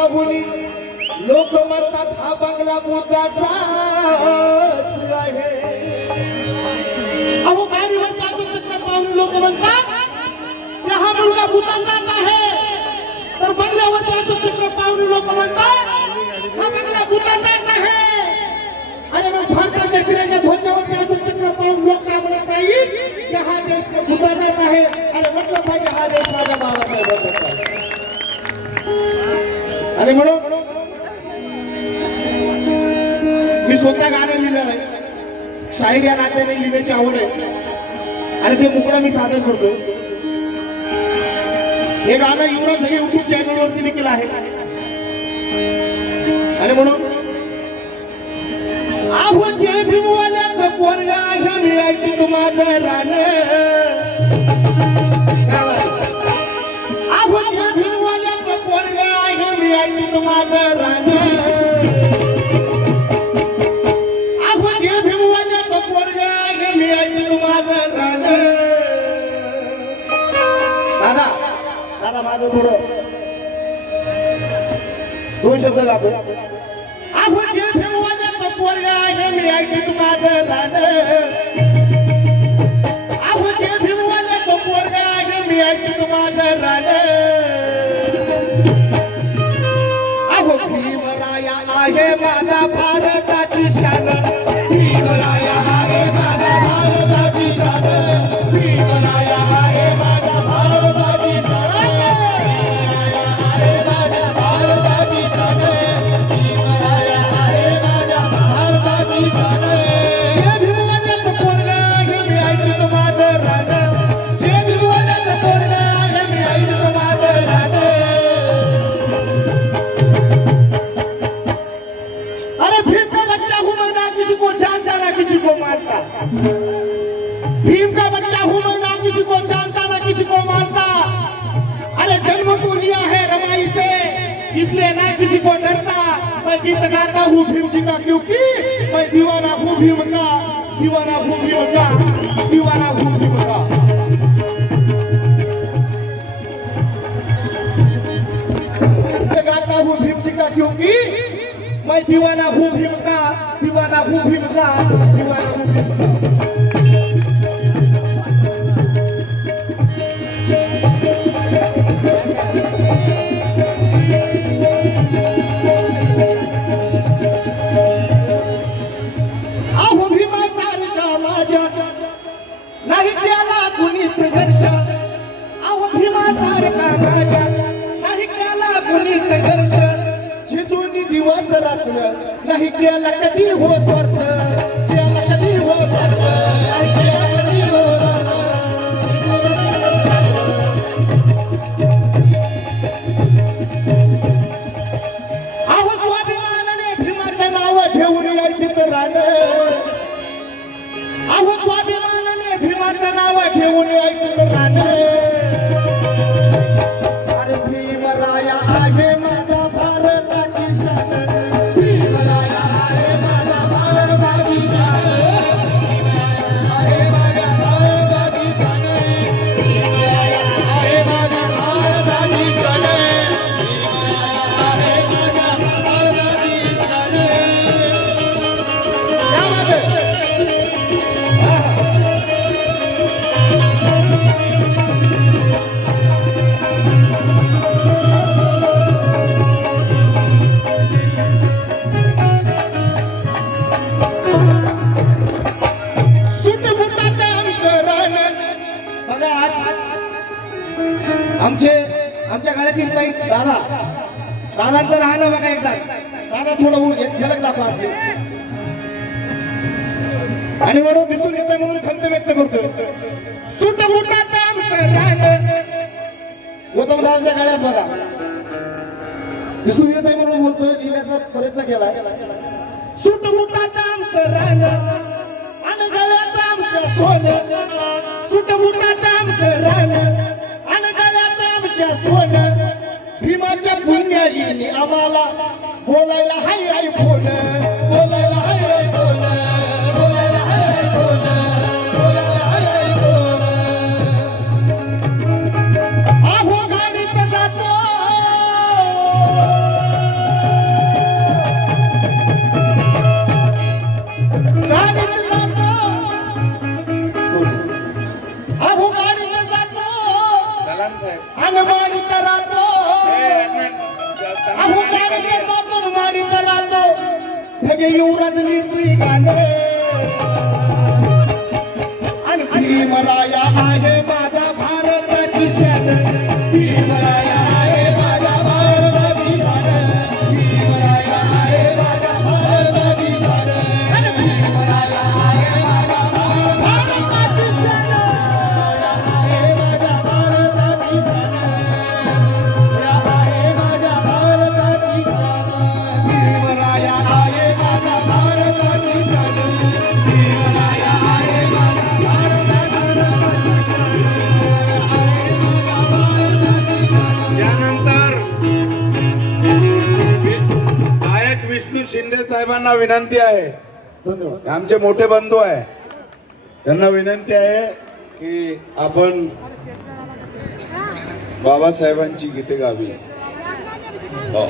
पाहुणी लोक म्हणतात हा बंगला बुद्धाचा आहे. अहो बारीवरती अशोक चक्र पाहून लोक म्हणतात की हा मुलगा बुद्धाचाच आहे. तर बंगल्यावरती अशोक चक्र पाहून लोक म्हणतात हा बंगला बुद्धाचाच आहे. अरे मग भारताच्या तिरंगा ध्वजावरती अशोक चक्र पाहून लोक काय म्हणत नाही की हा देश बुद्धाचाच आहे. अरे म्हटलं पाहिजे हा देश माझ्या बाबासाहेबांचा आहे. अरे म्हणून मी स्वतः गाणं लिहिलं आहे. शाहीर या नात्याने लिहिण्याची आवड आहे आणि ते मुकडं मी सादर करतो. हे गाणं युवराज युट्यूब चॅनलवरती देखील आहे. आणि म्हणून आहो जे भीमवाल्याचं पोरगा आहे मी ऐकतो माझं रान. आहो जे भीमवाल्याचं पोरगा आहे मी ऐकतो माझं रान. आहो जे भीमवाल्याचं पोरगा आहे मी ऐकतो माझं रान. दादा दादा माझं थोडं दोन शब्द जातो. आहो जे भीमवाल्याचं पोरगा आहे मी ऐकतो माझं रान. आहो जे भीमवाल्याचं पोरगा आहे मी ऐकतो माझं रान. आहो भीमराया आहे माझा भारताची शान. भीमराया आहे माझा भारताची शान. भीमराया आहे माझा भारताची शान. आहे माझ्या भारताची शान. भीमराया आहे माझ्या भारताची शान. जे भीमवाल्याचं पोरगा आहे मी ऐकतो माझं रान. जे भीमवाल्याचं पोरगा आहे मी ऐकतो माझं रान. अरे भीम का बच्चा हूँ मैं ना किसी को जानता ना किसी को मारता. भीम का बच्चा हूँ मैं ना किसी को जानता ना किसी को मारता. अरे जन्म तो लिया है रमाई से इसलिए ना किसी को डरता. मैं गीत गाता हूँ भीम जी का क्योंकि मैं दीवाना हूँ भीम का. दीवाना हूँ भीम का. दीवाना हूँ भीम का. गाता हूँ भीम जी का क्योंकि मैं दीवाना हूँ भीम का. दीवाना हूँ भीम का. दीवाना हूँ भीम का. अहो भीमासारखा माझ्या नाही त्याला कुणी संघर्ष. अहो भीमासारखा माझ्या नाही त्याला कुणी संघर्ष. झिजून दिवस रात्र नाही केला कधी हो स्वार्थ. केला कधी हो स्वार्थ. नाही केला कधी हो स्वार्थ. अहो स्वाभिमानाने भीमाचं नाव घेऊन यायचं रान. अहो स्वाभिमानाने भीमाचं नाव घेऊन यायचं रान. अरे भीमराया आहे माझा भारताची शान. भीमराया आहे माझा भारताची शान. आहे माझ्या भारताची शान. भीमराया आहे माझ्या भारताची शान. आहे माझ्या भारताची शान. क्या बात है. आमच्या गाड्यातील काही दादा दादांचं राहणं बघा एकदा. दादा थोडं एक झलक दाखवा आपली. आणि म्हणून दिसून येत म्हणून खंत व्यक्त करतो. सुट मुठात आमचं राहणं. गौतम दादाच्या गाड्यात बघा दिसून येत म्हणून बोलतोय. लिहिण्याचा प्रयत्न केला. सुट मुठात आमचं राहणं आणि गळ्यात आमचं सोनं. सुट मुठात आमचं राहणं आणि गळ्यात आमच्या सोनं. भीमाच्या पुण्याली आम्हाला बोलायला हाय हाय फोन. बोलायला हाय हाय फोन. बोलायला हाय हाय फोन. बोलायला हाय हाय फोन. आहो गाडीत जातो बोला ना साहेब. आणि मारित राहतो अहो गाडीला जातो न मारित राहतो ढगे युवराज लिहितोय गाणं आणि भीमराया आहे माझा भारताची शान भीमराया आहे माझा भारताची शान भीमराया आहे माझा भारताची शान आणि भीमराया आहे माझा भारताची शान आहे माझा भारताची शान आहे माझा भारताची शान भीमराया आहे माझा भारताची शान भीमराया आहे माझा भारताची शान यानंतर गायक विष्णू शिंदे साहेबांना विनंती आहे. धन्यवाद. आमचे मोठे बंधू आहे, त्यांना विनंती आहे की आपण बाबासाहेबांची गीते गावी. हो.